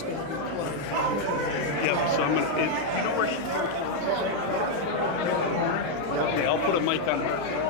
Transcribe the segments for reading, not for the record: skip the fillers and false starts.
it's going to be played. Yep, so I'm going to, you know where she Okay, I'll put a mic on her.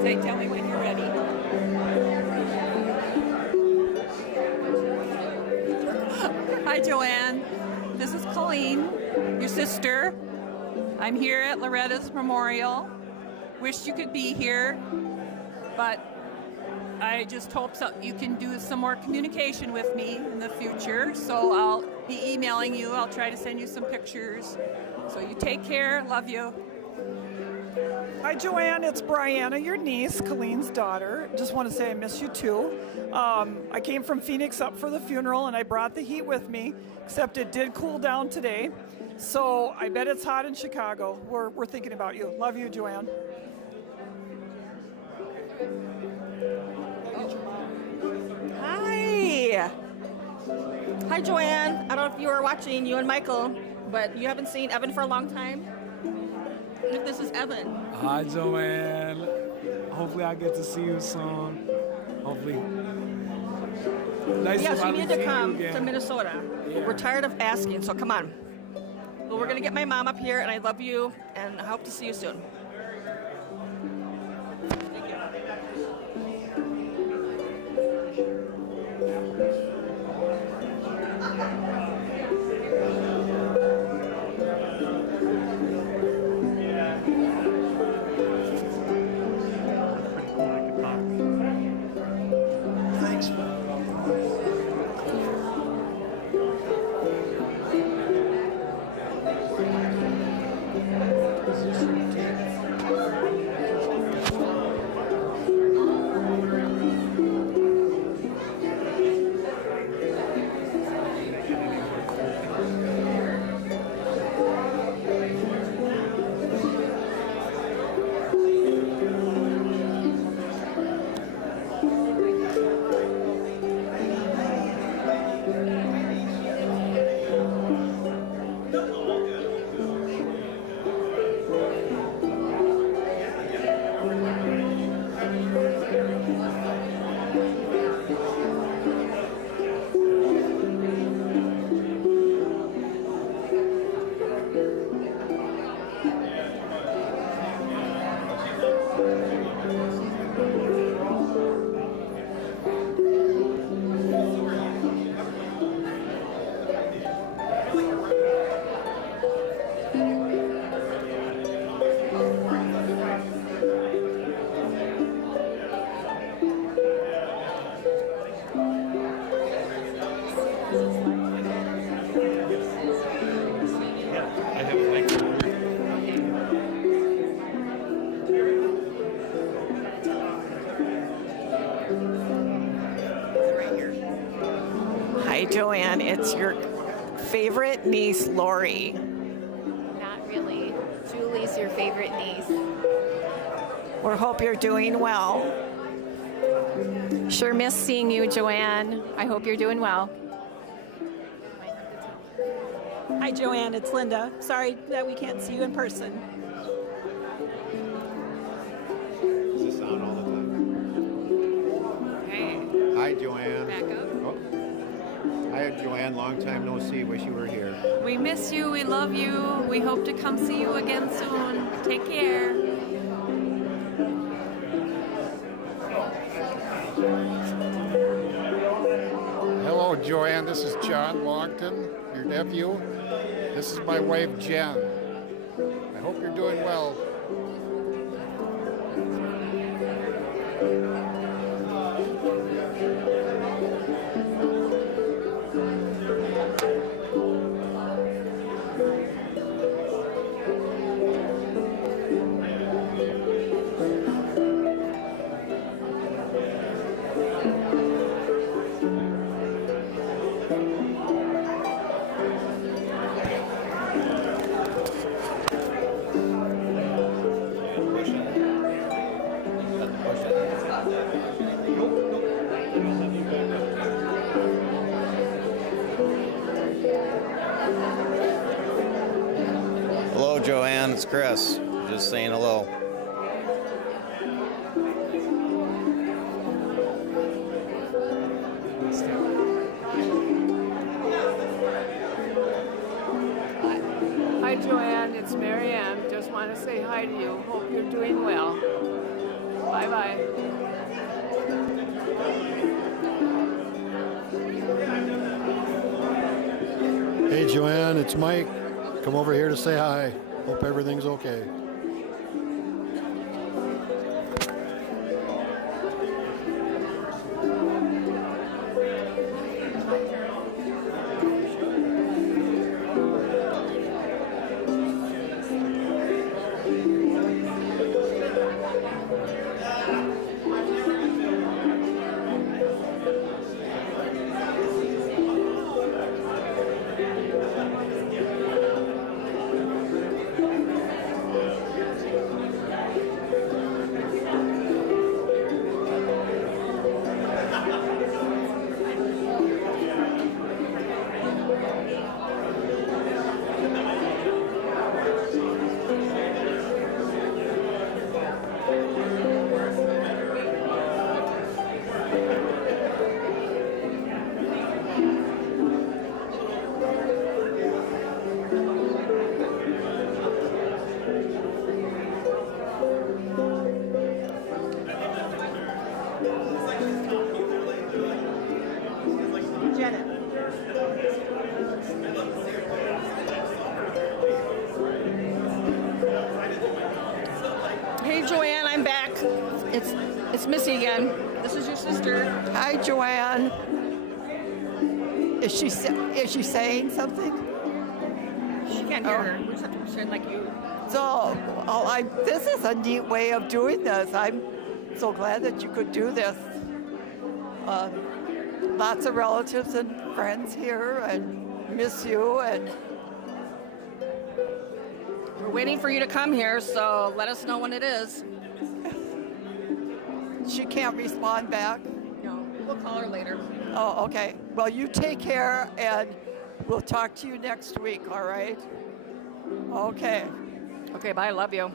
Say, tell me when you're ready. Hi, Joanne. This is Colleen, your sister. I'm here at Loretta's memorial. Wish you could be here, but I just hope you can do some more communication with me in the future. So I'll be emailing you. I'll try to send you some pictures. So you take care. Love you. Hi, Joanne. It's Brianna, your niece, Colleen's daughter. Just want to say I miss you too. I came from Phoenix up for the funeral, and I brought the heat with me, except it did cool down today. So I bet it's hot in Chicago. We're thinking about you. Love you, Joanne. Hi. Hi, Joanne. I don't know if you were watching, you and Michael, but you haven't seen Evan for a long time. This is Evan. Hi, Joanne. Hopefully I get to see you soon. Hopefully. Nice Yes, you need to come again. to Minnesota. Yeah. We're tired of asking, so come on. Well, we're going to get my mom up here, and I love you, and I hope to see you soon. Thank you. Thanks. I have a mic. Hi, Joanne. It's your favorite niece, Lori. Not really. Julie's your favorite niece. We hope you're doing well. Sure miss seeing you, Joanne. I hope you're doing well. Hi, Joanne. It's Linda. Sorry that we can't see you in person. Does this sound all the time? Hey, Hi, Joanne. back up. Oh. Hi, Joanne. Long time no see. Wish you were here. We miss you. We love you. We hope to come see you again soon. Take care. Hello, Joanne. This is John Longton, your nephew. This is my wife, Jen. I hope you're doing well. Hello, Joanne. It's Chris. Just saying hello. Hi, Joanne. It's Marianne. Just want to say hi to you. Hope you're doing well. Bye-bye. Hey, Joanne, it's Mike. Come over here to say hi. Hope everything's okay. Hey, Joanne, I'm back. It's Missy again. This is your sister. Hi, Joanne. Is she saying something? She can't hear her. We just have to pretend like you. So, this is a neat way of doing this. I'm so glad that you could do this. Lots of relatives and friends here, and miss you. And we're waiting for you to come here, so let us know when it is. She can't respond back. No, we'll call her later. Oh, okay. Well, you take care, and we'll talk to you next week, all right? Okay. Okay, bye. Love you.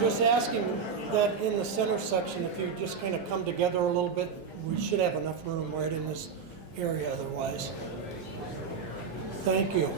Just asking that in the center section, if you just kind of come together a little bit, we should have enough room right in this area otherwise. Thank you.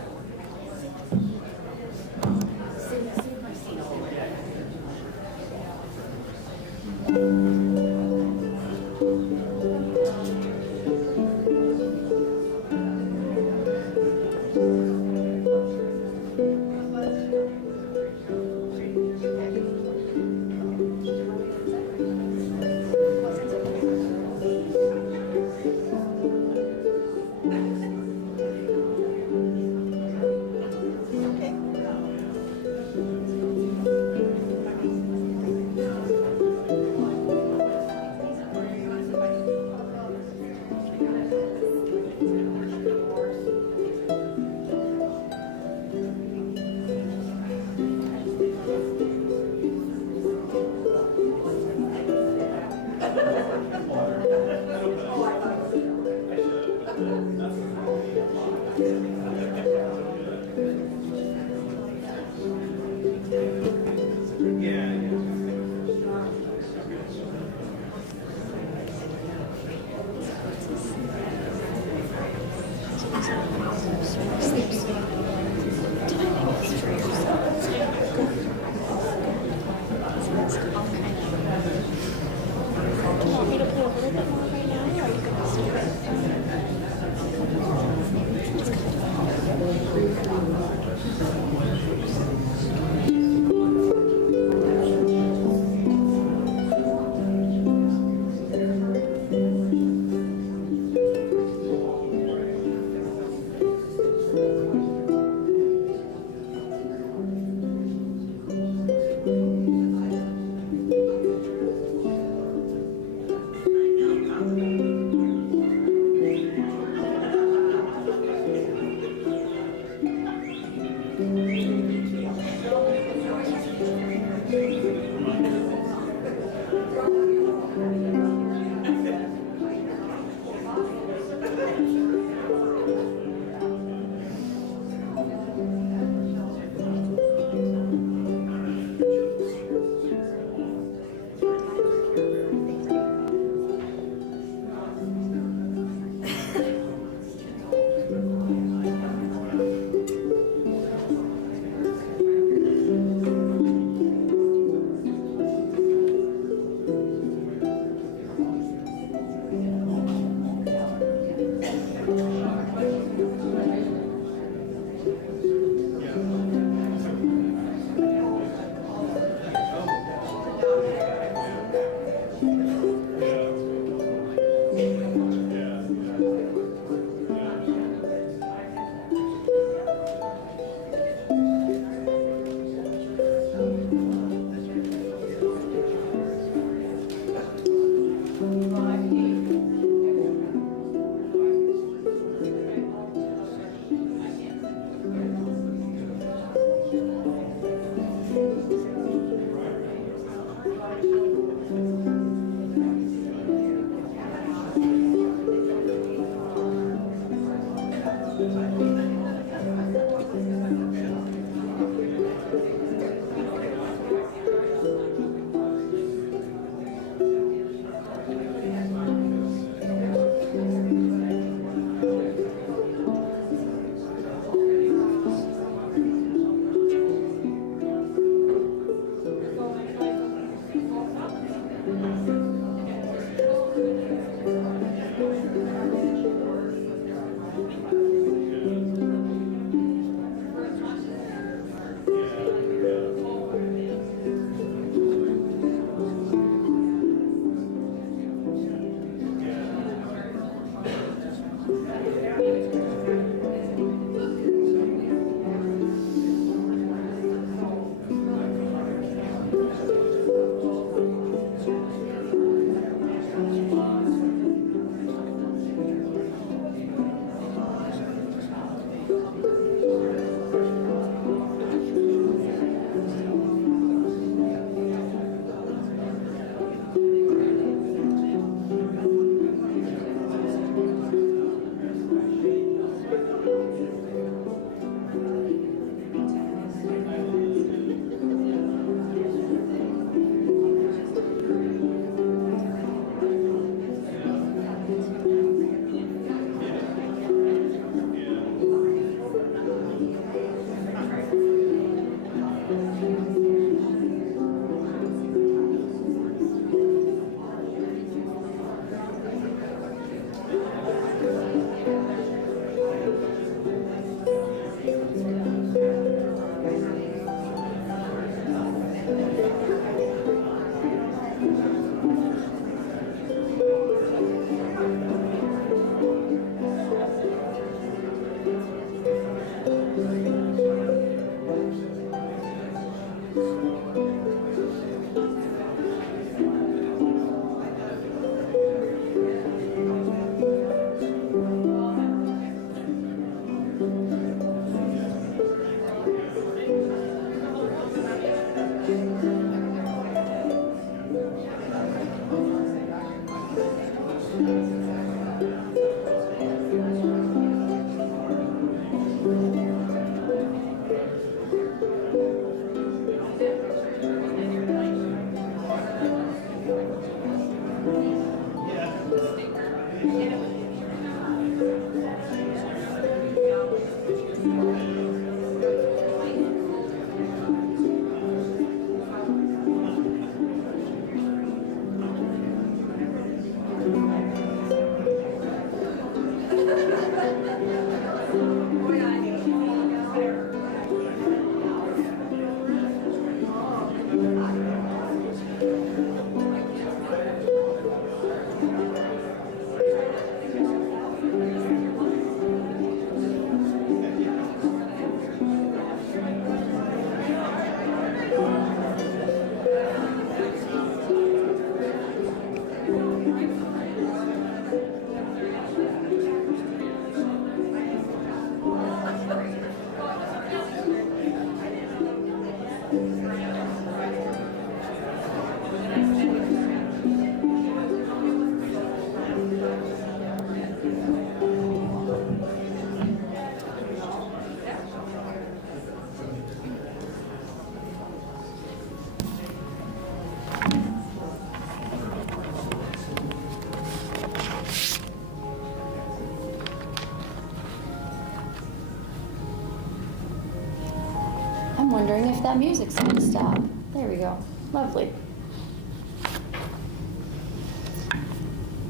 I'm wondering if that music's going to stop. There we go. Lovely.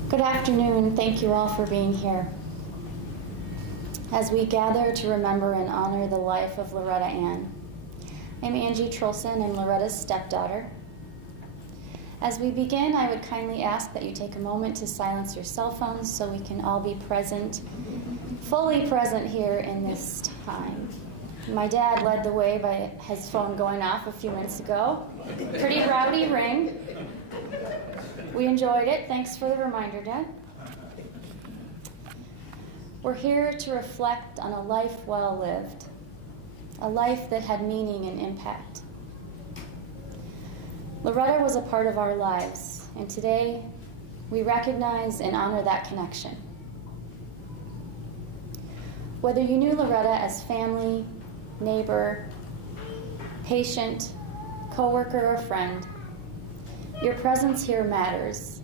Good afternoon. Thank you all for being here. As we gather to remember and honor the life of Loretta Ann, I'm Angie Trulson. I'm Loretta's stepdaughter. As we begin, I would kindly ask that you take a moment to silence your cell phones so we can all be present, fully present here in this time. My dad led the way by his phone going off a few minutes ago. Pretty rowdy ring. We enjoyed it. Thanks for the reminder, Dad. We're here to reflect on a life well lived, a life that had meaning and impact. Loretta was a part of our lives, and today we recognize and honor that connection. Whether you knew Loretta as family, neighbor, patient, coworker, or friend, your presence here matters.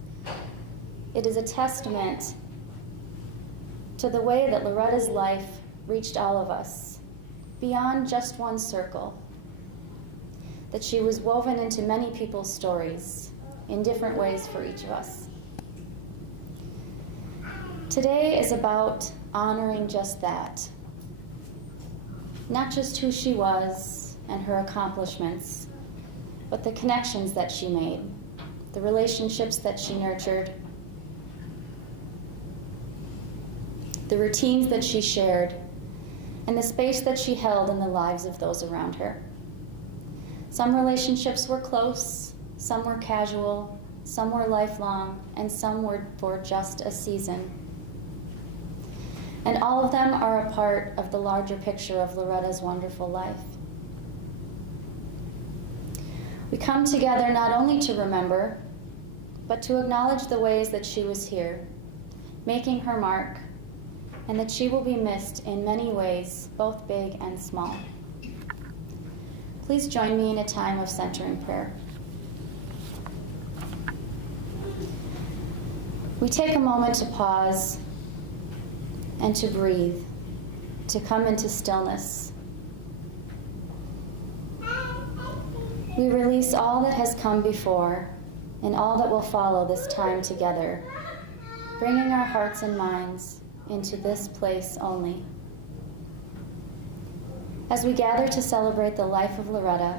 It is a testament to the way that Loretta's life reached all of us, beyond just one circle, that she was woven into many people's stories in different ways for each of us. Today is about honoring just that. Not just who she was and her accomplishments, but the connections that she made, the relationships that she nurtured, the routines that she shared, and the space that she held in the lives of those around her. Some relationships were close, some were casual, some were lifelong, and some were for just a season. And all of them are a part of the larger picture of Loretta's wonderful life. We come together not only to remember, but to acknowledge the ways that she was here, making her mark, and that she will be missed in many ways, both big and small. Please join me in a time of centering prayer. We take a moment to pause and to breathe, to come into stillness. We release all that has come before and all that will follow this time together, bringing our hearts and minds into this place only. As we gather to celebrate the life of Loretta,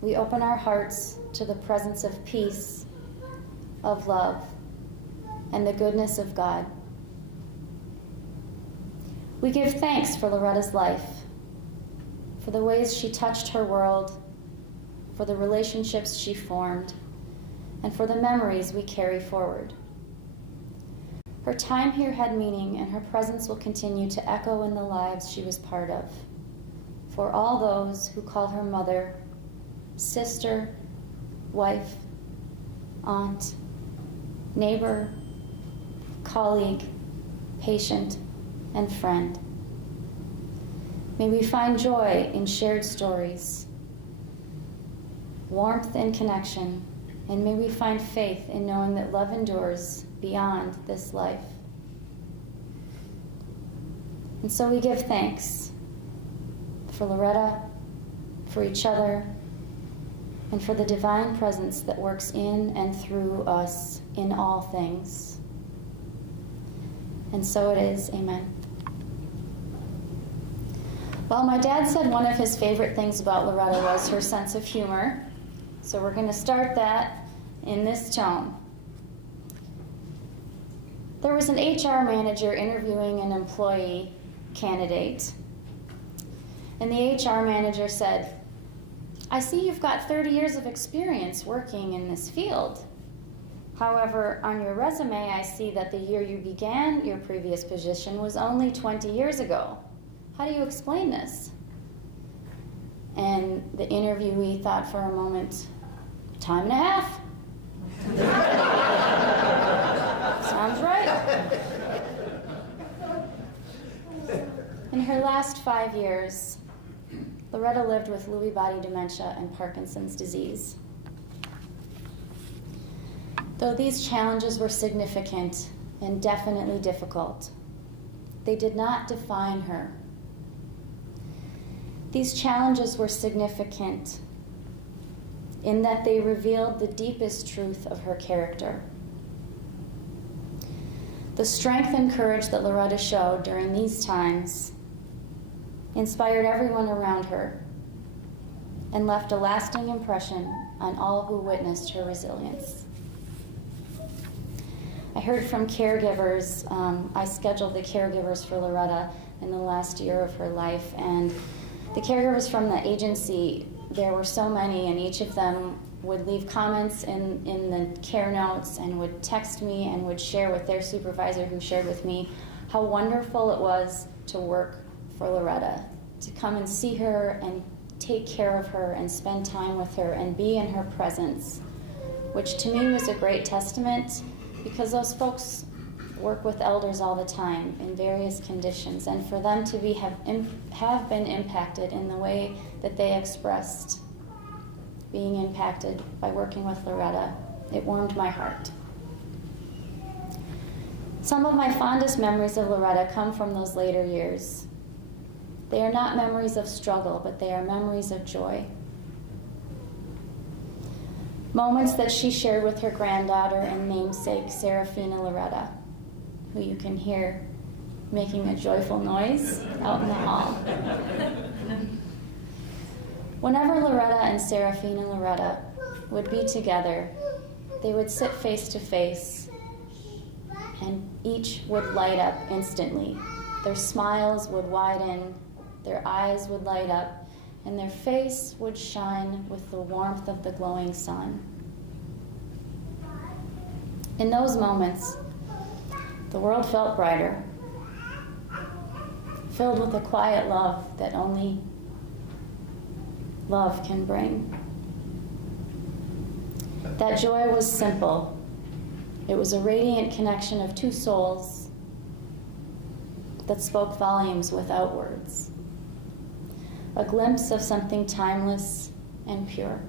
we open our hearts to the presence of peace, of love, and the goodness of God. We give thanks for Loretta's life, for the ways she touched her world, for the relationships she formed, and for the memories we carry forward. Her time here had meaning, and her presence will continue to echo in the lives she was part of. For all those who call her mother, sister, wife, aunt, neighbor, colleague, patient, and friend. May we find joy in shared stories, warmth in connection, and may we find faith in knowing that love endures beyond this life. And so we give thanks for Loretta, for each other, and for the divine presence that works in and through us in all things. And so it is. Amen. Well, my dad said one of his favorite things about Loretta was her sense of humor. So we're going to start that in this tone. There was an HR manager interviewing an employee candidate. And the HR manager said, "I see you've got 30 years of experience working in this field. However, on your resume, I see that the year you began your previous position was only 20 years ago. How do you explain this?" And the interviewee thought for a moment, time and a half. Sounds right. In her last 5 years, Loretta lived with Lewy body dementia and Parkinson's disease. Though these challenges were significant and definitely difficult, they did not define her. These challenges were significant in that they revealed the deepest truth of her character. The strength and courage that Loretta showed during these times inspired everyone around her and left a lasting impression on all who witnessed her resilience. I heard from caregivers. I scheduled the caregivers for Loretta in the last year of her life, and the caregivers from the agency, there were so many, and each of them would leave comments in the care notes and would text me and would share with their supervisor, who shared with me how wonderful it was to work for Loretta, to come and see her and take care of her and spend time with her and be in her presence, which to me was a great testament, because those folks work with elders all the time in various conditions, and for them to have been impacted in the way that they expressed being impacted by working with Loretta, it warmed my heart. Some of my fondest memories of Loretta come from those later years. They are not memories of struggle, but they are memories of joy. Moments that she shared with her granddaughter and namesake, Serafina Loretta, who you can hear making a joyful noise out in the hall. Whenever Loretta and Serafina Loretta would be together, they would sit face to face, and each would light up instantly. Their smiles would widen, their eyes would light up, and their face would shine with the warmth of the glowing sun. In those moments, the world felt brighter, filled with a quiet love that only love can bring. That joy was simple. It was a radiant connection of two souls that spoke volumes without words. A glimpse of something timeless and pure.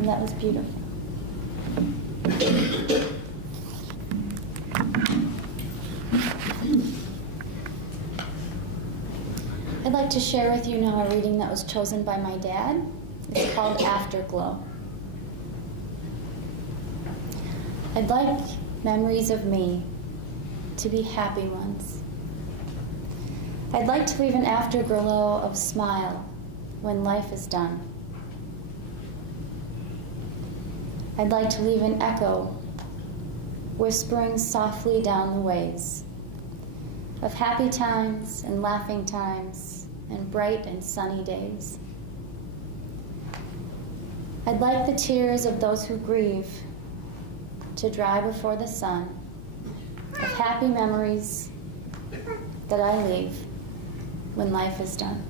And that was beautiful. I'd like to share with you now a reading that was chosen by my dad. It's called Afterglow. I'd like memories of me to be happy ones. I'd like to leave an afterglow of smile when life is done. I'd like to leave an echo whispering softly down the ways of happy times and laughing times and bright and sunny days. I'd like the tears of those who grieve to dry before the sun, of happy memories that I leave when life is done.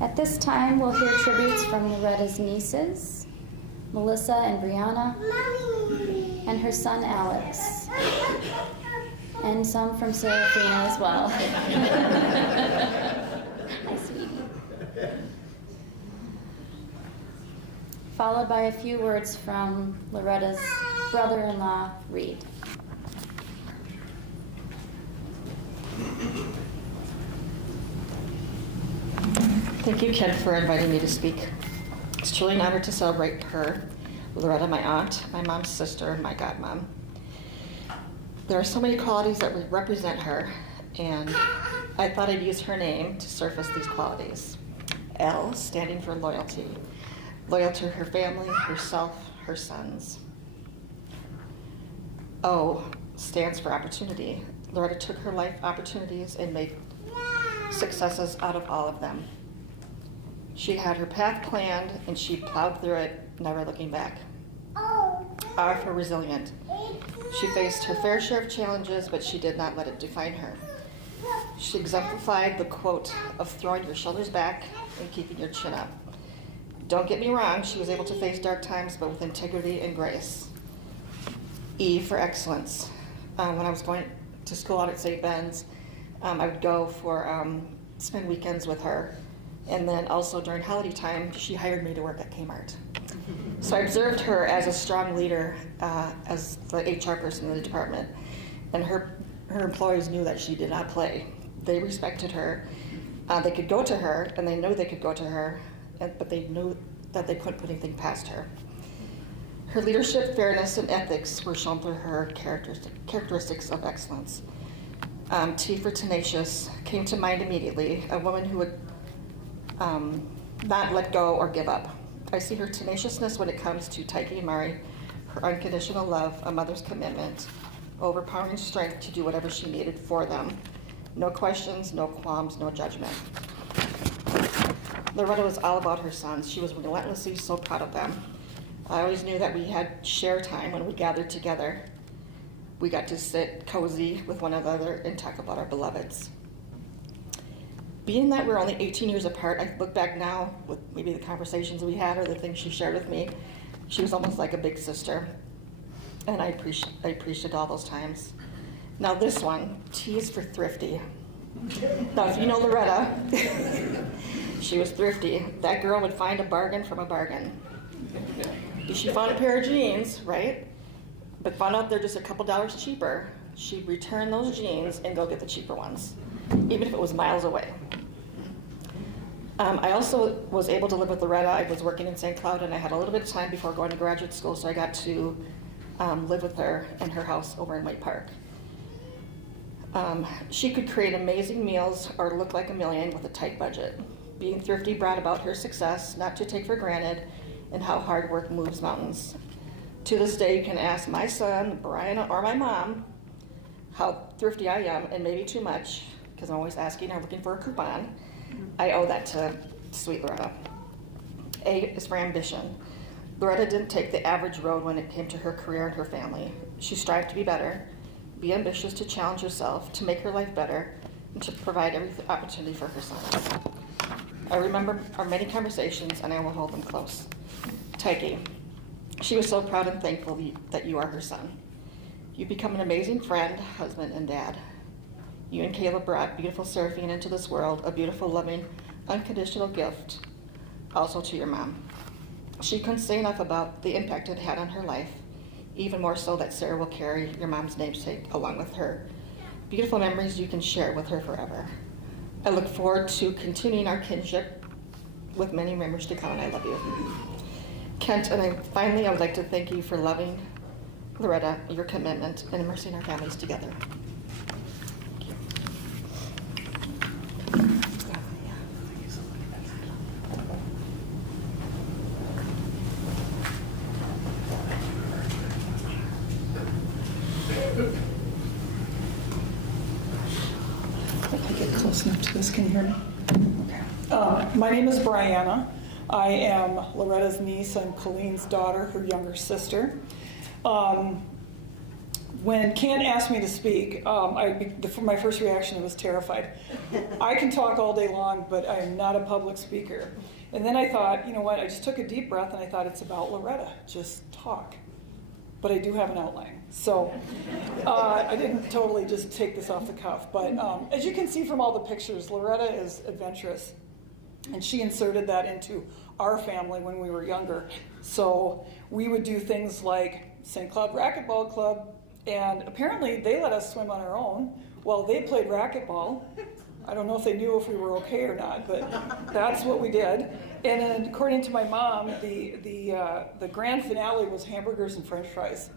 At this time, we'll hear tributes from Loretta's nieces, Melissa and Brianna, and her son Alex, and some from Serafina as well. Hi, sweetie. Followed by a few words from Loretta's brother-in-law, Reed. Thank you, Ken, for inviting me to speak. It's truly an honor to celebrate her, Loretta, my aunt, my mom's sister, my godmom. There are so many qualities that represent her, and I thought I'd use her name to surface these qualities. L, standing for loyalty. Loyal to her family, herself, her sons. O stands for opportunity. Loretta took her life opportunities and made successes out of all of them. She had her path planned and she plowed through it, never looking back. R for resilient. She faced her fair share of challenges, but she did not let it define her. She exemplified the quote of throwing your shoulders back and keeping your chin up. Don't get me wrong, she was able to face dark times, but with integrity and grace. E for excellence. When I was going to school out at St. Ben's, I would go for spend weekends with her. And then also during holiday time, she hired me to work at Kmart. So I observed her as a strong leader, as the HR person in the department. And her employees knew that she did not play. They respected her. They could go to her, and they knew they could go to her, but they knew that they couldn't put anything past her. Her leadership, fairness, and ethics were shown through her characteristics of excellence. T for tenacious came to mind immediately, a woman who would not let go or give up. I see her tenaciousness when it comes to Taiki and Mari, her unconditional love, a mother's commitment, overpowering strength to do whatever she needed for them. No questions, no qualms, no judgment. Loretta was all about her sons. She was relentlessly so proud of them. I always knew that we had share time when we gathered together. We got to sit cozy with one another and talk about our beloveds. Being that we're only 18 years apart, I look back now with maybe the conversations we had or the things she shared with me. She was almost like a big sister, and I appreciate all those times. Now this one, T is for thrifty. Now if you know Loretta, she was thrifty. That girl would find a bargain from a bargain. She found a pair of jeans, right? But found out they're just a couple dollars cheaper. She'd return those jeans and go get the cheaper ones, even if it was miles away. I also was able to live with Loretta. I was working in St. Cloud, and I had a little bit of time before going to graduate school, so I got to live with her in her house over in White Park. She could create amazing meals or look like a million with a tight budget. Being thrifty brought about her success, not to take for granted, and how hard work moves mountains. To this day, you can ask my son, Brian, or my mom how thrifty I am, and maybe too much, because I'm always asking or looking for a coupon. I owe that to sweet Loretta. A is for ambition. Loretta didn't take the average road when it came to her career and her family. She strived to be better, be ambitious, to challenge herself, to make her life better, and to provide every opportunity for her sons. I remember our many conversations, and I will hold them close. Taiki, she was so proud and thankful that you are her son. You've become an amazing friend, husband, and dad. You and Caleb brought beautiful Seraphine into this world, a beautiful, loving, unconditional gift also to your mom. She couldn't say enough about the impact it had on her life, even more so that Sarah will carry your mom's namesake along with her. Beautiful memories you can share with her forever. I look forward to continuing our kinship with many memories to come, and I love you. Kent, and finally, I would like to thank you for loving Loretta, your commitment, and immersing our families together. If I get close enough to this, can you hear me? Okay. My name is Brianna. I am Loretta's niece. I'm Colleen's daughter, her younger sister. When Ken asked me to speak, my first reaction was terrified. I can talk all day long, but I am not a public speaker. And then I thought, you know what, I just took a deep breath and I thought, it's about Loretta, just talk. But I do have an outline. So I didn't totally just take this off the cuff. But as you can see from all the pictures, Loretta is adventurous. And she inserted that into our family when we were younger. So we would do things like St. Cloud Racquetball Club, and apparently they let us swim on our own while they played racquetball. I don't know if they knew if we were okay or not, but that's what we did. And then according to my mom, the grand finale was hamburgers and French fries.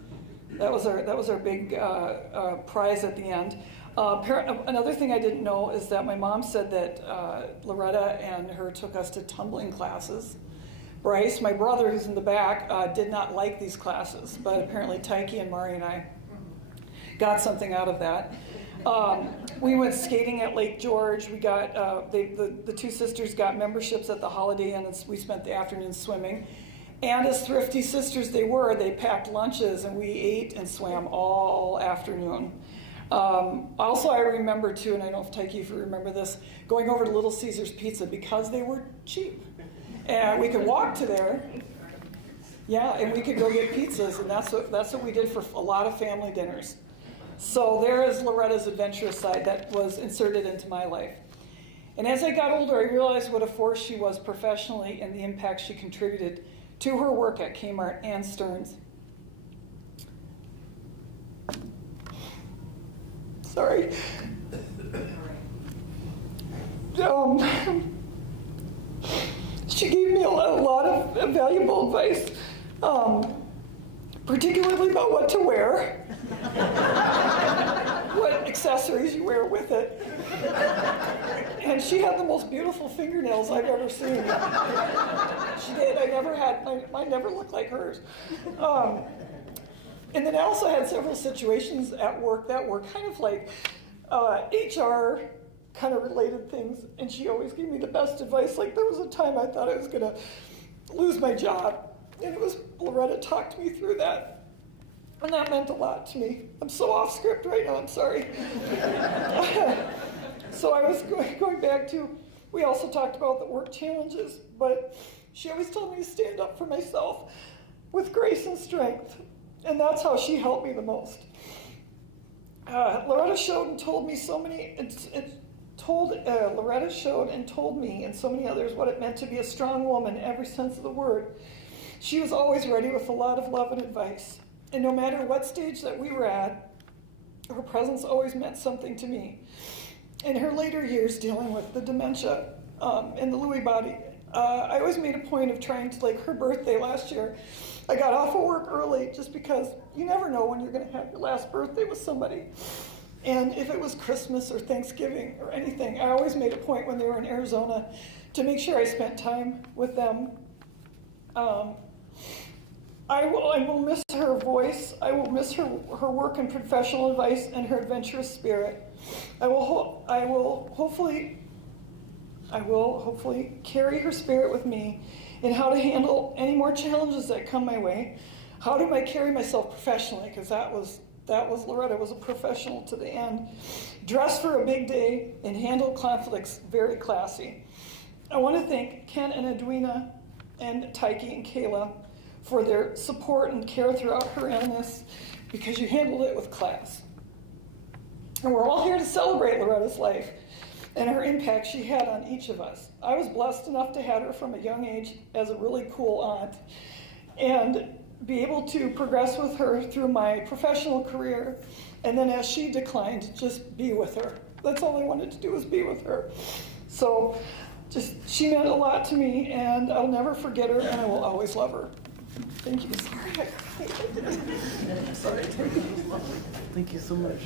That was our big prize at the end. Another thing I didn't know is that my mom said that Loretta and her took us to tumbling classes. Bryce, my brother who's in the back, did not like these classes, but apparently Taiki and Mari and I got something out of that. We went skating at Lake George. We got the two sisters got memberships at the Holiday Inn, and we spent the afternoon swimming. And as thrifty sisters they were, they packed lunches, and we ate and swam all afternoon. Also, I remember too, and I don't know if Taiki, if you remember this, going over to Little Caesar's Pizza because they were cheap. And we could walk to there. Yeah, and we could go get pizzas, and that's what we did for a lot of family dinners. So there is Loretta's adventurous side that was inserted into my life. And as I got older, I realized what a force she was professionally and the impact she contributed to her work at Kmart and Stearns. Sorry. She gave me a lot of valuable advice, particularly about what to wear, what accessories you wear with it. And she had the most beautiful fingernails I've ever seen. She did. Mine never looked like hers. And then I also had several situations at work that were kind of like HR kind of related things, and she always gave me the best advice. Like there was a time I thought I was gonna lose my job, and it was Loretta talked me through that, and that meant a lot to me. I'm so off script right now, I'm sorry. So I was going back to, we also talked about the work challenges, but she always told me to stand up for myself with grace and strength, and that's how she helped me the most. Loretta showed and told me so many, Loretta showed and told me and so many others what it meant to be a strong woman in every sense of the word. She was always ready with a lot of love and advice. And no matter what stage that we were at, her presence always meant something to me. In her later years dealing with the dementia and the Lewy body, I always made a point of trying to, like her birthday last year, I got off of work early just because you never know when you're going to have your last birthday with somebody. And if it was Christmas or Thanksgiving or anything, I always made a point when they were in Arizona to make sure I spent time with them. I will miss her voice. I will miss her work and professional advice and her adventurous spirit. I will hopefully carry her spirit with me in how to handle any more challenges that come my way. How do I carry myself professionally? Because that was Loretta was a professional to the end. Dress for a big day and handle conflicts very classy. I want to thank Ken and Edwina and Taiki and Kayla for their support and care throughout her illness, because you handled it with class. And we're all here to celebrate Loretta's life. and her impact she had on each of us. I was blessed enough to have her from a young age as a really cool aunt and be able to progress with her through my professional career, and then as she declined, just be with her. That's all I wanted to do was be with her. So she meant a lot to me, and I'll never forget her, and I will always love her. Thank you. Sorry. Thank you so much.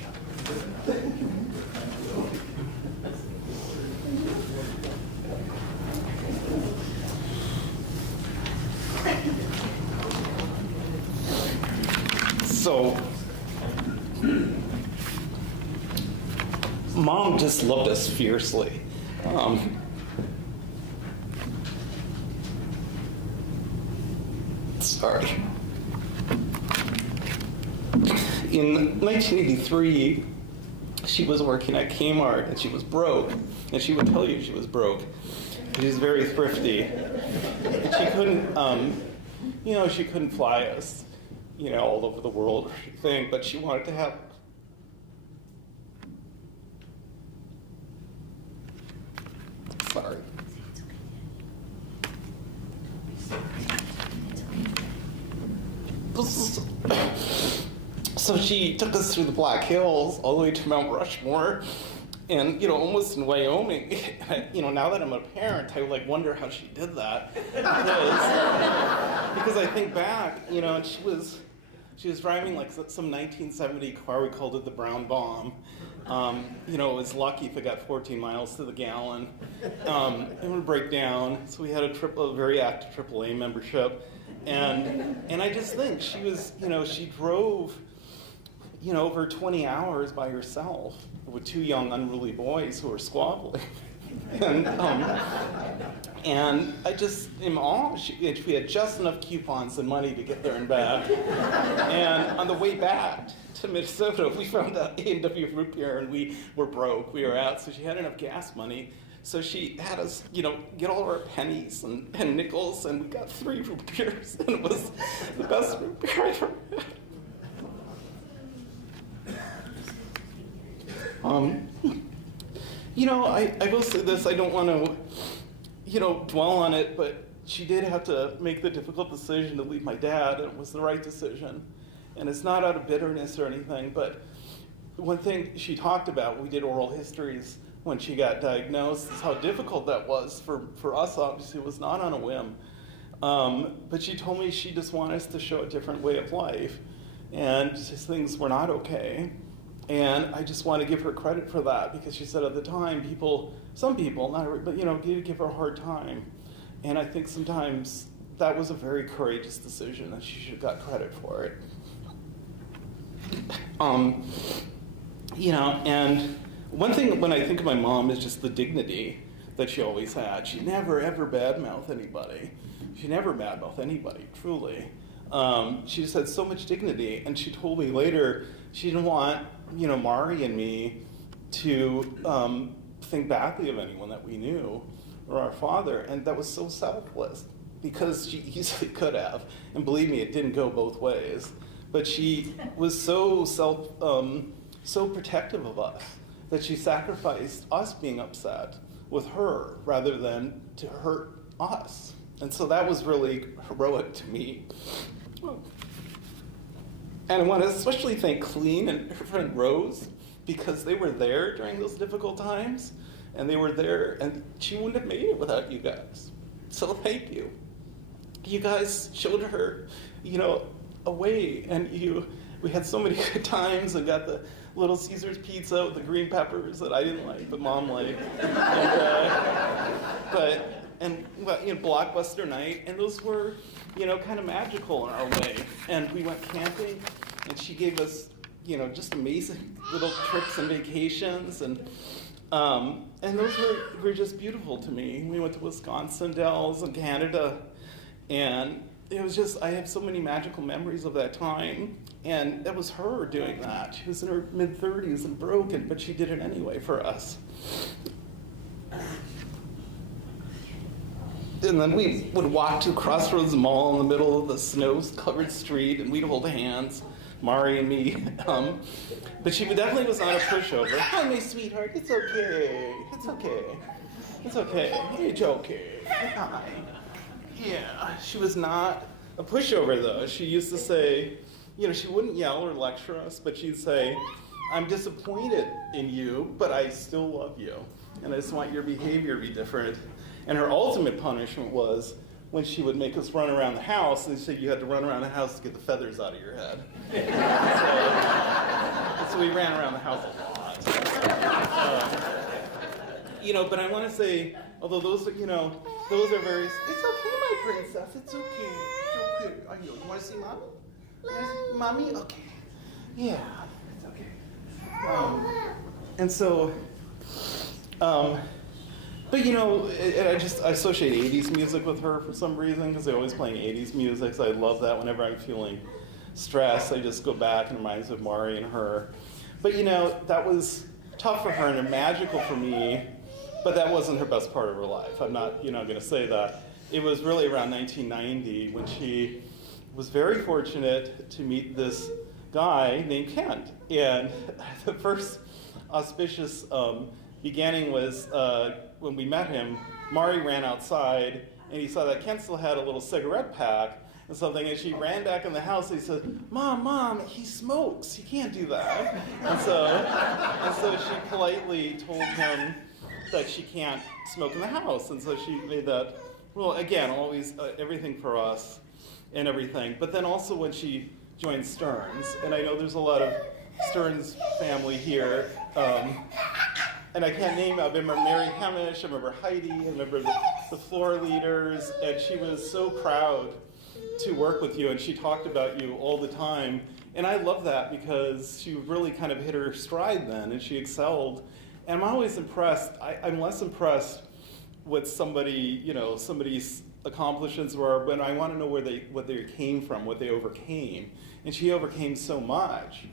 So, Mom just loved us fiercely. Sorry. In 1983, she was working at Kmart and she was broke, and she would tell you she was broke. She's very thrifty. And she couldn't, she couldn't fly us, all over the world or anything, but she wanted to have. Sorry. So she took us through the Black Hills all the way to Mount Rushmore, and almost in Wyoming. Now that I'm a parent, I wonder how she did that, because I think back, and she was driving some 1970 car. We called it the Brown Bomb. It was lucky if it got 14 miles to the gallon. It would break down, so we had a very active AAA membership. And I just think she was, she drove, over 20 hours by herself with two young unruly boys who were squabbling. And I just am awe. We had just enough coupons and money to get there and back. And on the way back to Minnesota, we found an A&W root beer, and we were broke. We were out, so she had enough gas money. So she had us, get all of our pennies and nickels, and we got 3 root beers, and it was the best root beer I ever had. I will say this, I don't want to, dwell on it, but she did have to make the difficult decision to leave my dad, and it was the right decision. And it's not out of bitterness or anything, but one thing she talked about, we did oral histories when she got diagnosed, is how difficult that was for us. Obviously, it was not on a whim. But she told me she just wanted us to show a different way of life, and just things were not okay. And I just want to give her credit for that, because she said at the time, some people, not everybody, but did give her a hard time. And I think sometimes that was a very courageous decision, and she should have got credit for it. And one thing when I think of my mom is just the dignity that she always had. She never ever badmouthed anybody. She never badmouthed anybody, truly. She just had so much dignity, and she told me later she didn't want, Mari and me to think badly of anyone that we knew, or our father, and that was so selfless, because she easily could have, and believe me, it didn't go both ways. But she was so protective of us that she sacrificed us being upset with her rather than to hurt us. And so that was really heroic to me. And I want to especially thank Colleen and her friend Rose, because they were there during those difficult times, and they were there, and she wouldn't have made it without you guys. So thank you. You guys showed her, a way, and we had so many good times, and got the Little Caesars pizza with the green peppers that I didn't like, but Mom liked. And Blockbuster night, and those were, kind of magical in our way. And we went camping, and she gave us, just amazing little trips and vacations, and those were just beautiful to me. We went to Wisconsin Dells and Canada, and it was just, I have so many magical memories of that time, and it was her doing that. She was in her mid-30s and broken, but she did it anyway for us. And then we would walk to Crossroads Mall in the middle of the snow-covered street, and we'd hold hands Mari and me. But she definitely was not a pushover. Hi, my sweetheart. It's okay. It's okay. It's okay. It's okay. Hi. Yeah, she was not a pushover, though. She used to say, she wouldn't yell or lecture us, but she'd say, I'm disappointed in you, but I still love you. And I just want your behavior to be different. And her ultimate punishment was when she would make us run around the house, and say you had to run around the house to get the feathers out of your head. So we ran around the house a lot. But I want to say, although those are, those are very, it's okay, my princess, it's okay. It's okay. You want to see mommy? Mommy? Okay. Yeah, it's okay. And so, but I associate 80s music with her for some reason, because they're always playing 80s music, so I love that. Whenever I'm feeling stressed, I just go back and it reminds me of Mari and her. But that was tough for her and magical for me, but that wasn't her best part of her life. I'm not, going to say that. It was really around 1990 when she was very fortunate to meet this guy named Kent. And the first auspicious beginning was when we met him, Mari ran outside and he saw that Kent still had a little cigarette pack and something, and she ran back in the house and he said, Mom, he smokes, you can't do that. And so she politely told him that she can't smoke in the house, and so she made that rule. Again, always everything for us and everything. But then also when she joined Stearns, and I know there's a lot of Stearns family here, and I can't name, I remember Mary Hemish, I remember Heidi, I remember the floor leaders, and she was so proud to work with you, and she talked about you all the time. And I love that because she really kind of hit her stride then, and she excelled. And I'm always impressed. I'm less impressed with somebody's accomplishments were, but I want to know what they came from, what they overcame. And she overcame so much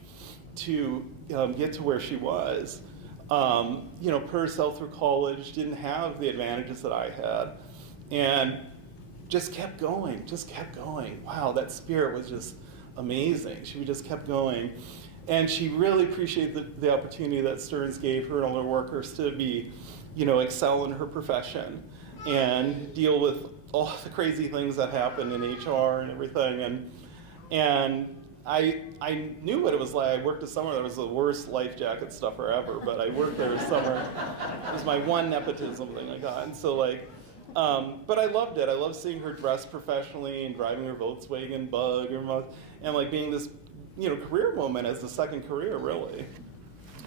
to get to where she was. Put herself through college, didn't have the advantages that I had, and just kept going. Wow, that spirit was just amazing. She just kept going. And she really appreciated the opportunity that Stearns gave her and all her workers to be, excel in her profession and deal with all the crazy things that happen in HR and everything. And I knew what it was like. I worked a summer that was the worst life jacket stuffer ever, but I worked there a summer. It was my one nepotism thing I got. And so but I loved it. I loved seeing her dressed professionally and driving her Volkswagen Bug and being this career woman as the second career, really.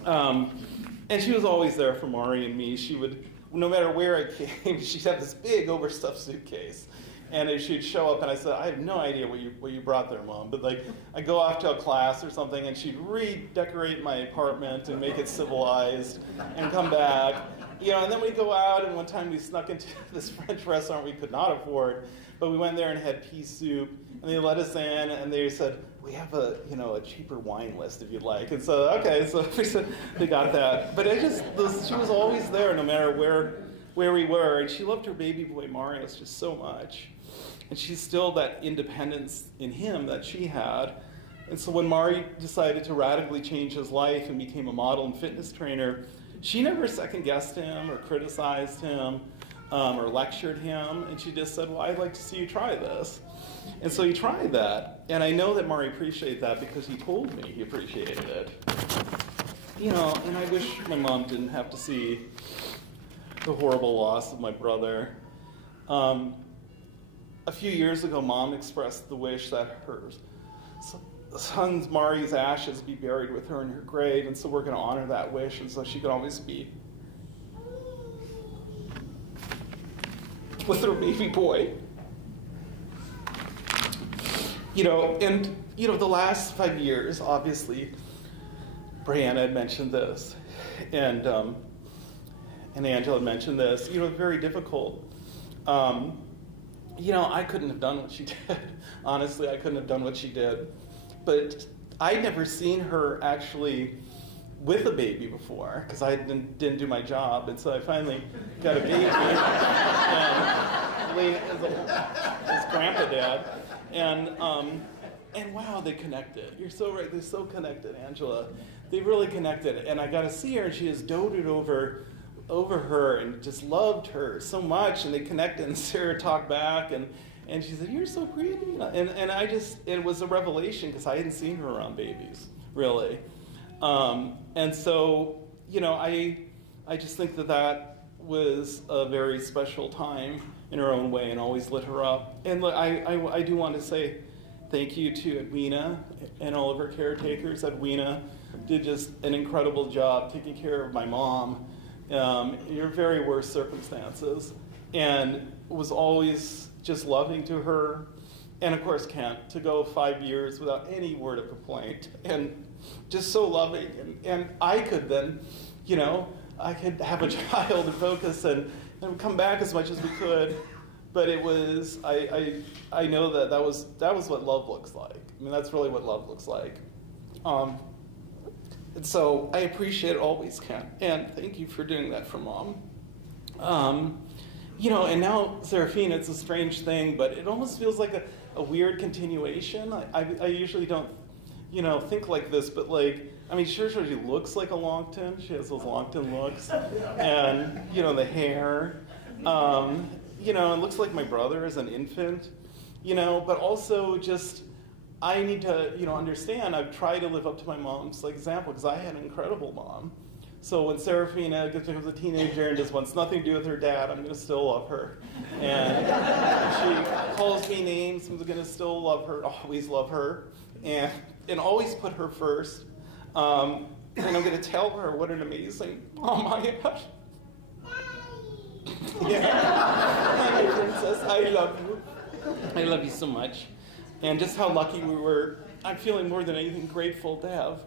And she was always there for Mari and me. She would, no matter where I came, she'd have this big overstuffed suitcase. And she'd show up and I said, I have no idea what you brought there, Mom. But I'd go off to a class or something and she'd redecorate my apartment and make it civilized and come back. And then we'd go out, and one time we snuck into this French restaurant we could not afford, but we went there and had pea soup, and they let us in, and they said, we have a cheaper wine list if you'd like. And so, okay, so we got that. But she was always there no matter where we were, and she loved her baby boy Marius just so much. And she's still that independence in him that she had. And so when Mari decided to radically change his life and became a model and fitness trainer, she never second-guessed him or criticized him or lectured him, and she just said, well, I'd like to see you try this. And so he tried that, and I know that Mari appreciated that because he told me he appreciated it. And I wish my mom didn't have to see the horrible loss of my brother. A few years ago, Mom expressed the wish that her son's Mari's ashes be buried with her in her grave, and so we're going to honor that wish, and so she can always be with her baby boy. The last 5 years, obviously, Brianna had mentioned this, and Angela had mentioned this, very difficult. I couldn't have done what she did. Honestly, I couldn't have done what she did. But I'd never seen her actually with a baby before because I didn't do my job. And so I finally got a baby and as grandpa dad. And And wow, they connected. You're so right. They're so connected, Angela. They really connected. And I got to see her, and she just doted over her and just loved her so much. And they connected, and Sarah talked back, and she said, "You're so pretty." And I just, it was a revelation because I hadn't seen her around babies, really. And so, I just think that was a very special time in her own way and always lit her up. And look, I do want to say thank you to Edwina and all of her caretakers. Edwina did just an incredible job taking care of my mom in your very worst circumstances, and was always just loving to her. And of course, Kent, to go 5 years without any word of complaint, and just so loving. And I could then, I could have a child and focus and come back as much as we could. But it was, I know that was what love looks like. I mean, that's really what love looks like. And so I appreciate it always, Kent. And thank you for doing that for Mom. And now Serafina, it's a strange thing, but it almost feels like a weird continuation. I usually don't, think like this, but sure she looks like a Longton. She has those Longton looks. And, the hair. It looks like my brother as an infant, but also just, I need to, understand, I've tried to live up to my mom's example, because I had an incredible mom. So when Serafina becomes a teenager and just wants nothing to do with her dad, I'm going to still love her. And she calls me names, I'm going to still love her, always love her, and always put her first. And I'm going to tell her what an amazing mom I am. Yeah, princess, I love you. I love you so much. And just how lucky we were. I'm feeling more than anything grateful to have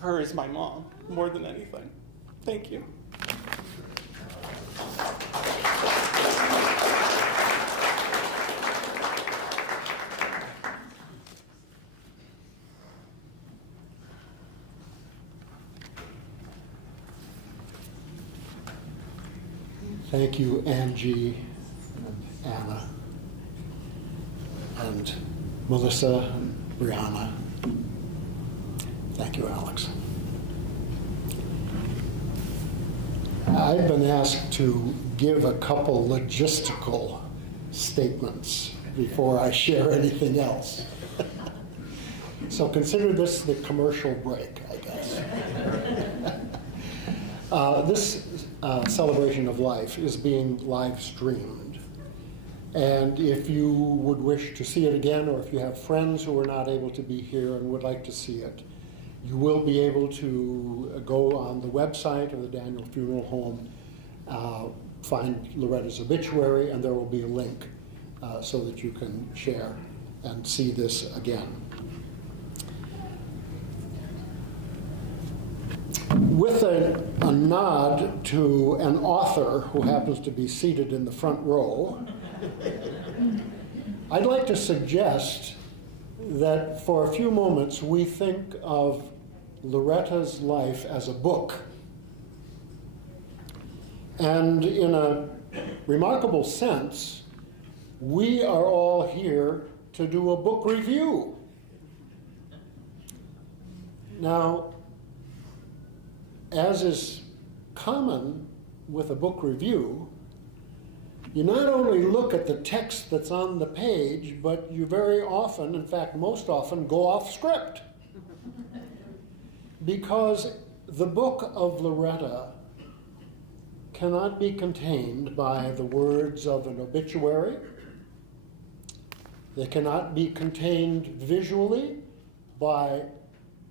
her as my mom, more than anything. Thank you. Thank you, Angie and Anna and Melissa and Brianna. Thank you, Alex. I've been asked to give a couple logistical statements before I share anything else. So consider this the commercial break, I guess. This celebration of life is being live streamed. And if you would wish to see it again, or if you have friends who are not able to be here and would like to see it, you will be able to go on the website of the Daniel Funeral Home, find Loretta's obituary, and there will be a link so that you can share and see this again. With a nod to an author who happens to be seated in the front row, I'd like to suggest that for a few moments we think of Loretta's life as a book. And in a remarkable sense, we are all here to do a book review. Now, as is common with a book review, you not only look at the text that's on the page, but you very often, in fact most often, go off script. Because the book of Loretta cannot be contained by the words of an obituary. They cannot be contained visually by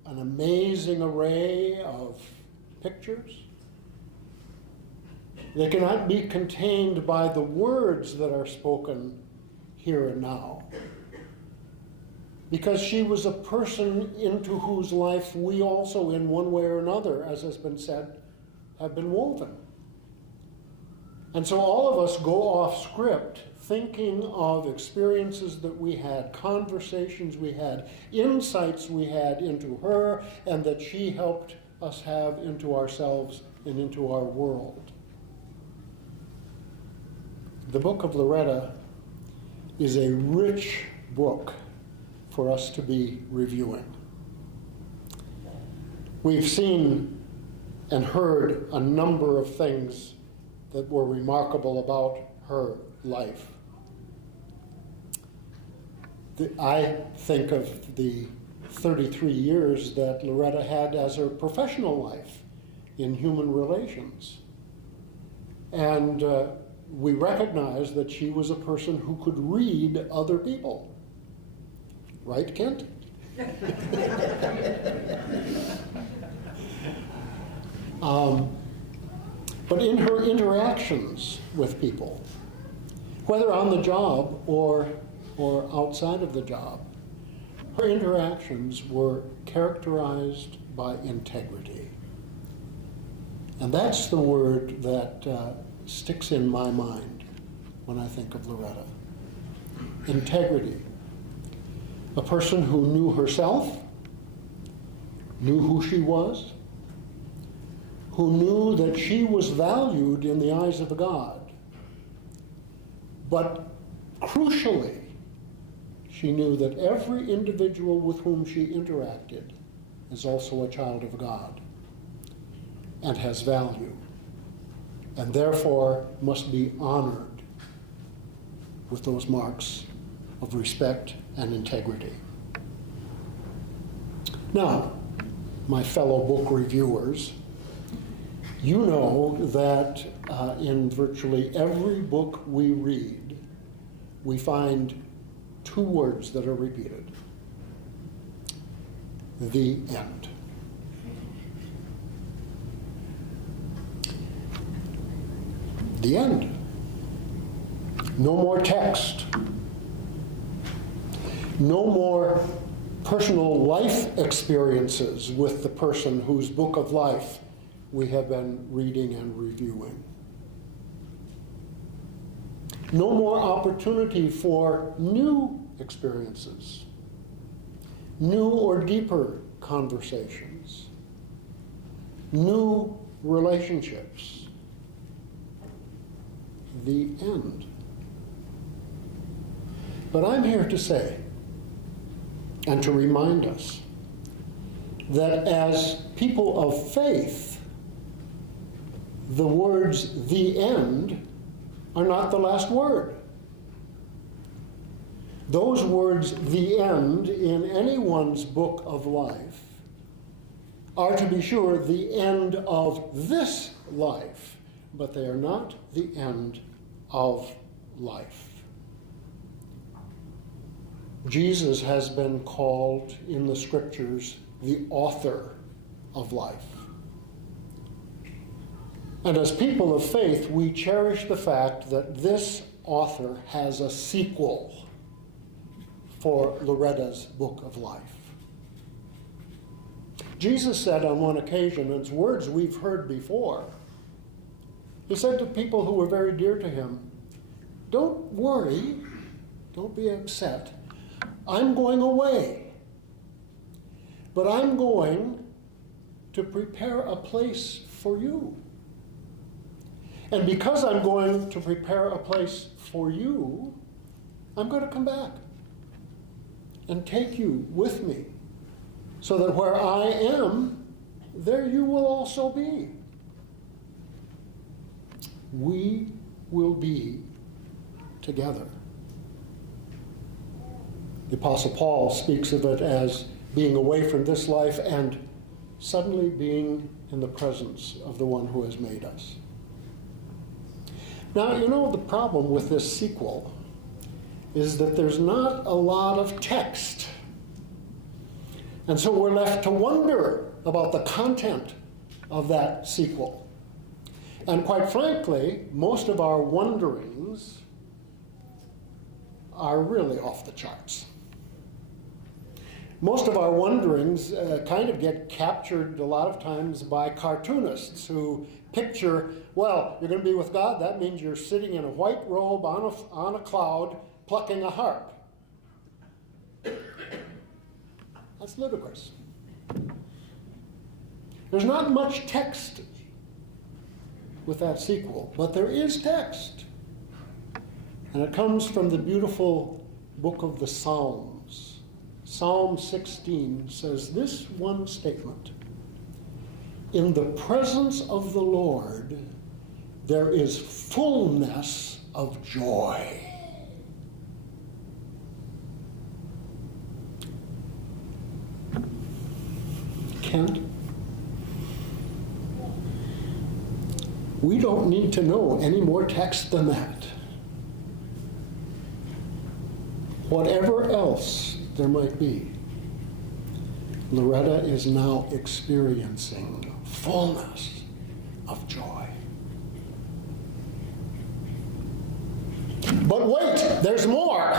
an amazing array of pictures. They cannot be contained by the words that are spoken here and now. Because she was a person into whose life we also, in one way or another, as has been said, have been woven. And so all of us go off script thinking of experiences that we had, conversations we had, insights we had into her, and that she helped us have into ourselves and into our world. The book of Loretta is a rich book for us to be reviewing. We've seen and heard a number of things that were remarkable about her life. I think of the 33 years that Loretta had as her professional life in human relations. And we recognize that she was a person who could read other people. Right, Kent? But in her interactions with people, whether on the job or outside of the job, her interactions were characterized by integrity. And that's the word that sticks in my mind when I think of Loretta. Integrity. A person who knew herself, knew who she was, who knew that she was valued in the eyes of God. But crucially, she knew that every individual with whom she interacted is also a child of God and has value, and therefore must be honored with those marks of respect and integrity. Now, my fellow book reviewers, you know that in virtually every book we read, we find two words that are repeated: the end. The end. No more text. No more personal life experiences with the person whose book of life we have been reading and reviewing. No more opportunity for new experiences, new or deeper conversations, new relationships. The end. But I'm here to say, and to remind us, that as people of faith, the words "the end" are not the last word. Those words, "the end," in anyone's book of life, are, to be sure, the end of this life, but they are not the end of life. Jesus has been called in the scriptures the author of life. And as people of faith, we cherish the fact that this author has a sequel for Loretta's book of life. Jesus said on one occasion, and it's words we've heard before, he said to people who were very dear to him, "Don't worry, don't be upset. I'm going away, but I'm going to prepare a place for you. And because I'm going to prepare a place for you, I'm going to come back and take you with me, so that where I am, there you will also be. We will be together." The Apostle Paul speaks of it as being away from this life and suddenly being in the presence of the one who has made us. Now, you know, the problem with this sequel is that there's not a lot of text. And so we're left to wonder about the content of that sequel. And quite frankly, most of our wonderings are really off the charts. Most of our wonderings kind of get captured a lot of times by cartoonists who picture, well, you're going to be with God, that means you're sitting in a white robe on a cloud plucking a harp. That's ludicrous. There's not much text with that sequel, but there is text. And it comes from the beautiful book of the Psalms, Psalm 16 says this one statement: "In the presence of the Lord, there is fullness of joy." Kent, we don't need to know any more text than that. Whatever else there might be, Loretta is now experiencing fullness of joy. But wait, there's more.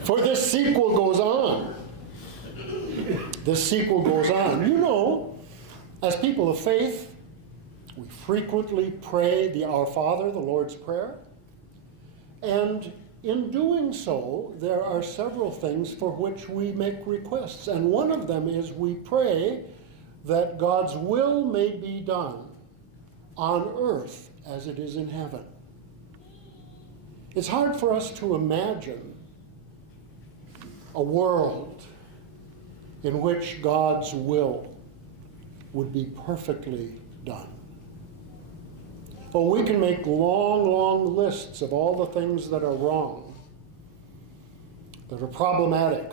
For this sequel goes on. This sequel goes on. You know, as people of faith, we frequently pray the Our Father, the Lord's Prayer. And in doing so, there are several things for which we make requests. And one of them is we pray that God's will may be done on earth as it is in heaven. It's hard for us to imagine a world in which God's will would be perfectly done. Well, we can make long, long lists of all the things that are wrong, that are problematic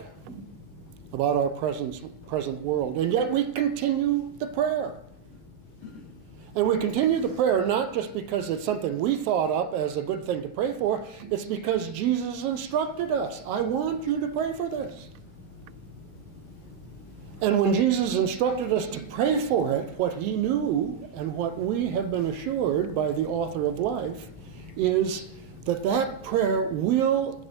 about our present world, and yet we continue the prayer. And we continue the prayer not just because it's something we thought up as a good thing to pray for, it's because Jesus instructed us. I want you to pray for this. And when Jesus instructed us to pray for it, what he knew and what we have been assured by the author of life is that that prayer will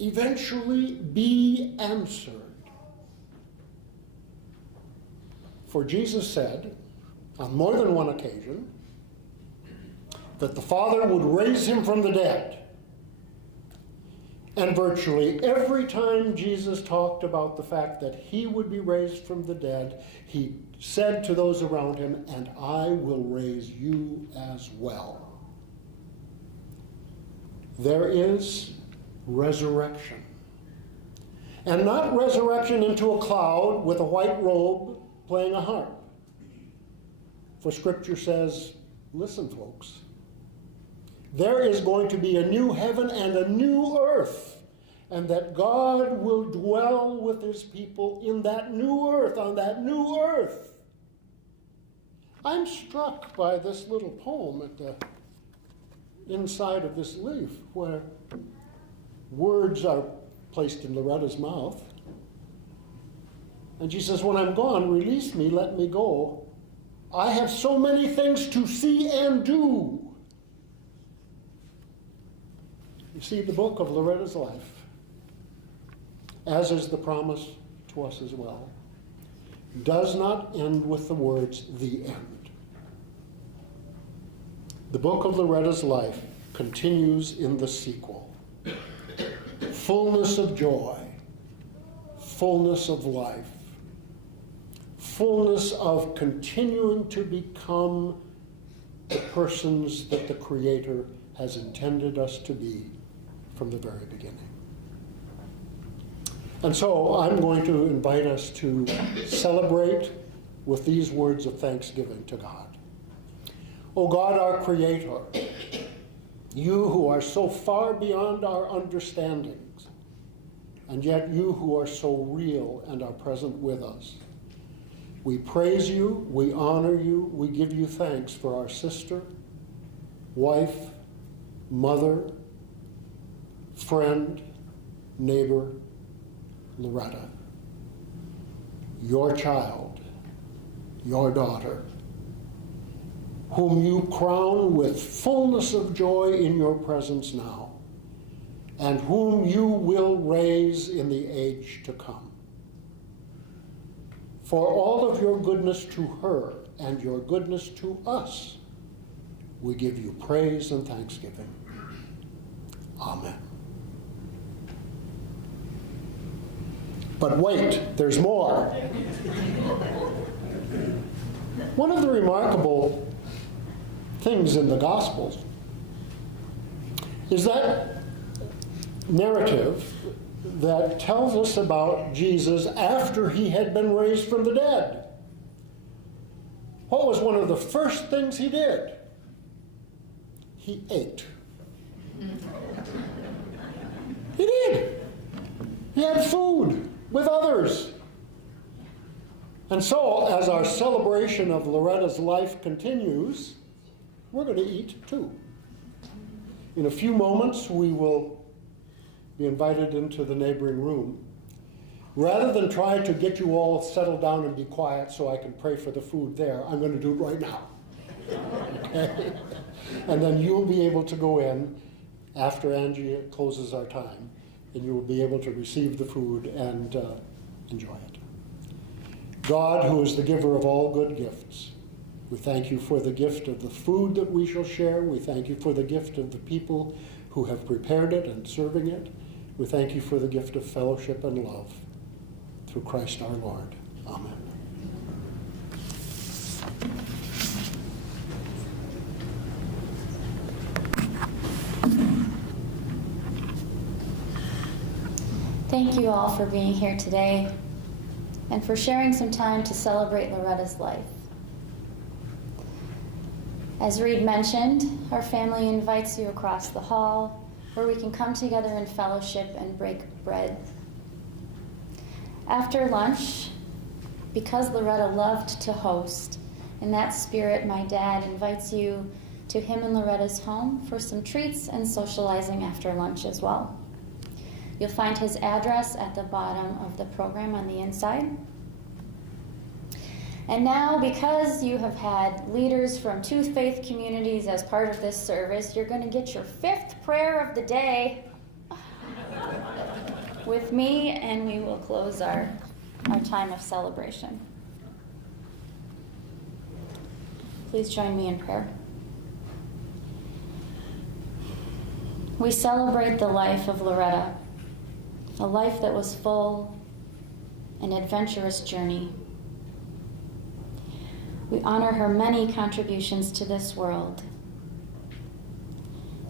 eventually be answered. For Jesus said, on more than one occasion, that the Father would raise him from the dead. And virtually every time Jesus talked about the fact that he would be raised from the dead, he said to those around him, "And I will raise you as well." There is resurrection. And not resurrection into a cloud with a white robe playing a harp. For Scripture says, listen, folks, there is going to be a new heaven and a new earth, and that God will dwell with his people in that new earth, on that new earth. I'm struck by this little poem at the inside of this leaf, where words are placed in Loretta's mouth. And she says, "When I'm gone, release me, let me go. I have so many things to see and do." You see, the book of Loretta's life, as is the promise to us as well, does not end with the words, "the end." The book of Loretta's life continues in the sequel. Fullness of joy, fullness of life, fullness of continuing to become the persons that the Creator has intended us to be from the very beginning. And so I'm going to invite us to celebrate with these words of thanksgiving to God. O God, our Creator, you who are so far beyond our understandings, and yet you who are so real and are present with us, we praise you, we honor you, we give you thanks for our sister, wife, mother, friend, neighbor, Loretta, your child, your daughter, whom you crown with fullness of joy in your presence now, and whom you will raise in the age to come. For all of your goodness to her and your goodness to us, we give you praise and thanksgiving. Amen. But wait, there's more. One of the remarkable things in the Gospels is that narrative that tells us about Jesus after he had been raised from the dead. What was one of the first things he did? He ate. He did. He had food with others. And so, as our celebration of Loretta's life continues, we're going to eat too. In a few moments, we will be invited into the neighboring room. Rather than try to get you all settled down and be quiet so I can pray for the food there, I'm going to do it right now. Okay? And then you'll be able to go in after Angie closes our time, and you will be able to receive the food and enjoy it. God, who is the giver of all good gifts, we thank you for the gift of the food that we shall share. We thank you for the gift of the people who have prepared it and serving it. We thank you for the gift of fellowship and love. Through Christ our Lord. Amen. Thank you all for being here today and for sharing some time to celebrate Loretta's life. As Reed mentioned, our family invites you across the hall where we can come together in fellowship and break bread. After lunch, because Loretta loved to host, in that spirit, my dad invites you to him and Loretta's home for some treats and socializing after lunch as well. You'll find his address at the bottom of the program on the inside. And now, because you have had leaders from 2 faith communities as part of this service, you're going to get your 5th prayer of the day with me, and we will close our time of celebration. Please join me in prayer. We celebrate the life of Loretta, a life that was full, an adventurous journey. We honor her many contributions to this world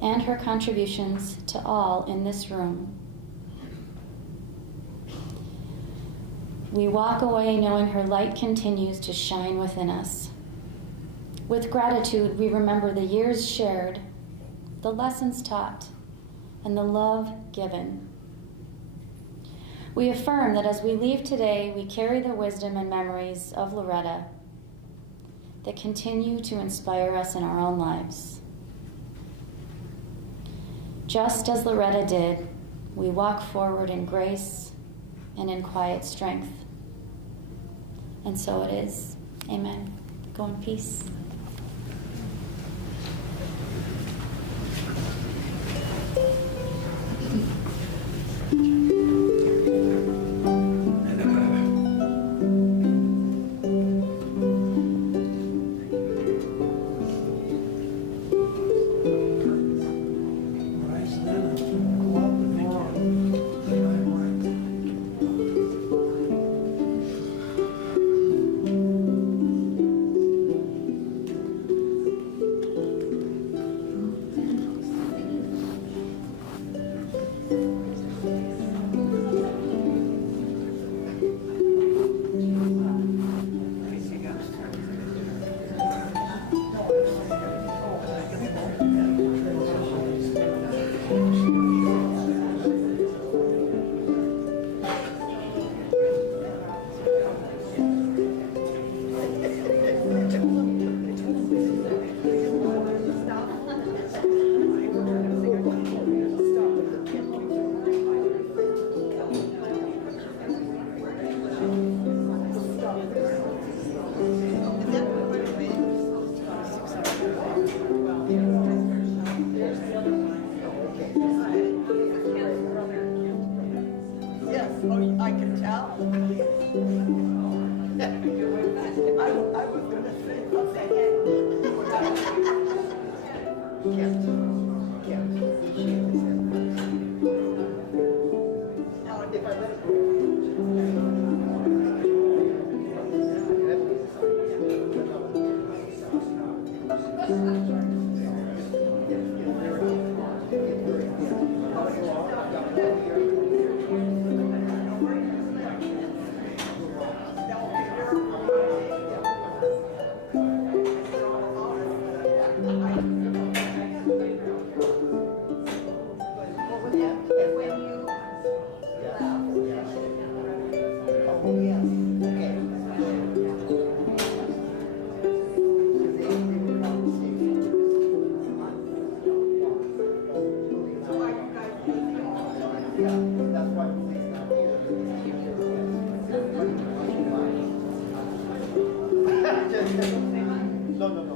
and her contributions to all in this room. We walk away knowing her light continues to shine within us. With gratitude, we remember the years shared, the lessons taught, and the love given. We affirm that as we leave today, we carry the wisdom and memories of Loretta that continue to inspire us in our own lives. Just as Loretta did, we walk forward in grace and in quiet strength. And so it is. Amen. Go in peace. No, no, no.